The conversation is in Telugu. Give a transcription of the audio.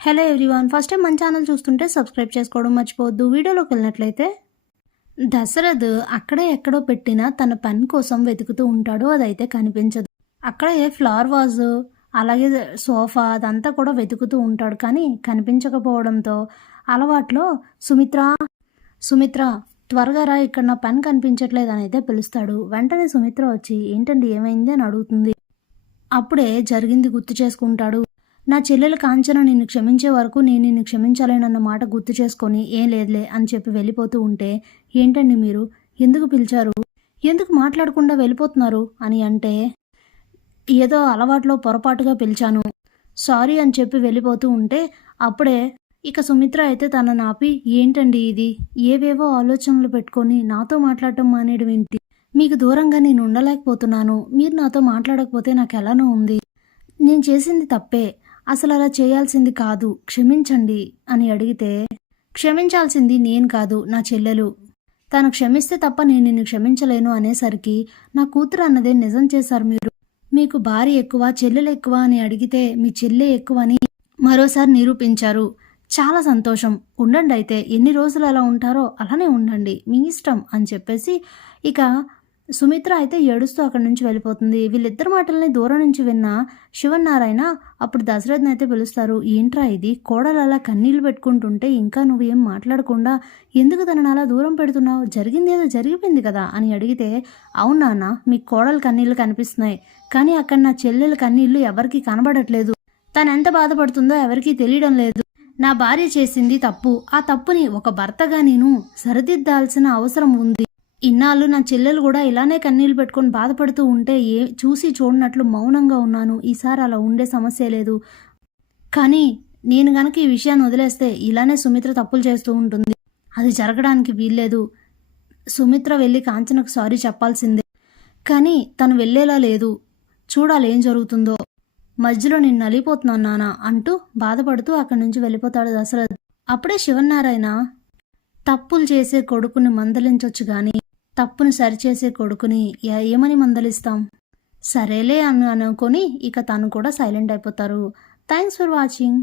హలో ఎవ్రీవాన్ ఫస్ట్ టైం మన ఛానల్ చూస్తుంటే సబ్స్క్రైబ్ చేసుకోవడం మర్చిపోవద్దు. వీడియోలోకి వెళ్ళినట్లయితే దశరథ్ అక్కడే ఎక్కడో పెట్టిన తన పెన్ కోసం వెతుకుతూ ఉంటాడు. అదైతే కనిపించదు. అక్కడ ఏ ఫ్లవర్ వాజ్ అలాగే సోఫా అదంతా కూడా వెతుకుతూ ఉంటాడు. కానీ కనిపించకపోవడంతో అలవాట్లో సుమిత్ర సుమిత్ర త్వరగా రా ఇక్కడ నా పెన్ కనిపించట్లేదు అని అయితే పిలుస్తాడు. వెంటనే సుమిత్ర వచ్చి ఏంటండి ఏమైంది? అని అడుగుతుంది. అప్పుడే జరిగింది గుర్తు చేసుకుంటాడు. నా చెల్లెలు కాంచన నిన్ను క్షమించే వరకు నేను నిన్ను క్షమించలేనన్న మాట గుర్తు చేసుకొని ఏం లేదులే అని చెప్పి వెళ్ళిపోతూ ఉంటే ఏంటండి మీరు? ఎందుకు పిలిచారు? ఎందుకు మాట్లాడకుండా వెళ్ళిపోతున్నారు? అని అంటే ఏదో అలవాట్లో పొరపాటుగా పిలిచాను. సారీ అని చెప్పి వెళ్ళిపోతూ ఉంటే అప్పుడే ఇక సుమిత్ర అయితే తనని ఆపి ఏంటండి ఇది? ఏవేవో ఆలోచనలు పెట్టుకొని నాతో మాట్లాడటం మానేయడం ఏంటి? మీకు దూరంగా నేను ఉండలేకపోతున్నాను. మీరు నాతో మాట్లాడకపోతే నాకు ఎలానో ఉంది. నేను చేసింది తప్పే. అసలు అలా చేయాల్సింది కాదు క్షమించండి అని అడిగితే క్షమించాల్సింది నేను కాదు నా చెల్లెలు. తను క్షమిస్తే తప్ప నేను నిన్ను క్షమించలేను అనేసరికి నా కూతురు అన్నదే నిజం చేశారు మీరు. మీకు భార్య ఎక్కువ చెల్లెలు ఎక్కువ అని అడిగితే మీ చెల్లె ఎక్కువ అని మరోసారి నిరూపించారు. చాలా సంతోషం. ఉండండి అయితే ఎన్ని రోజులు అలా ఉంటారో అలానే ఉండండి మీ ఇష్టం అని చెప్పేసి ఇక సుమిత్ర అయితే ఏడుస్తూ అక్కడి నుంచి వెళ్ళిపోతుంది. వీళ్ళిద్దరి మాటల్ని దూరం నుంచి విన్న శివనారాయణ అప్పుడు దశరథ్ని అయితే పిలుస్తారు. ఏంట్రా ఇది? కోడలు అలా కన్నీళ్ళు పెట్టుకుంటుంటే ఇంకా నువ్వు ఏం మాట్లాడకుండా ఎందుకు తనని అలా దూరం పెడుతున్నావు? జరిగింది ఏదో జరిగిపోయింది కదా? అని అడిగితే అవునానా మీ కోడలు కన్నీళ్ళు కనిపిస్తున్నాయి. కానీ అక్కడ నా చెల్లెల కన్నీళ్ళు ఎవరికీ కనబడట్లేదు. తను ఎంత బాధపడుతుందో ఎవరికీ తెలియడం లేదు. నా భార్య చేసింది తప్పు. ఆ తప్పుని ఒక భర్తగా నేను సరిదిద్దాల్సిన అవసరం ఉంది. ఇన్నాళ్ళు నా చెల్లెలు కూడా ఇలానే కన్నీళ్ళు పెట్టుకొని బాధపడుతూ ఉంటే ఏ చూసి చూడనట్లు మౌనంగా ఉన్నాను. ఈసారి అలా ఉండే సమస్య లేదు. కానీ నేను గనక ఈ విషయాన్ని వదిలేస్తే ఇలానే సుమిత్ర తప్పులు చేస్తూ ఉంటుంది. అది జరగడానికి వీల్లేదు. సుమిత్ర వెళ్ళి కాంచనకు సారీ చెప్పాల్సిందే. కానీ తను వెళ్ళేలా లేదు. చూడాలి ఏం జరుగుతుందో. మధ్యలో నేను నలిపోతున్నాను నానా అంటూ బాధపడుతూ అక్కడి నుంచి వెళ్ళిపోతాడు దశరథ్. అప్పుడే శివనారాయణ తప్పులు చేసే కొడుకుని మందలించొచ్చు కానీ తప్పును సరిచేసే కొడుకుని ఏమని మందలిస్తాం? సరేలే అని అనుకొని ఇక తను కూడా సైలెంట్ అయిపోతారు. Thanks for watching.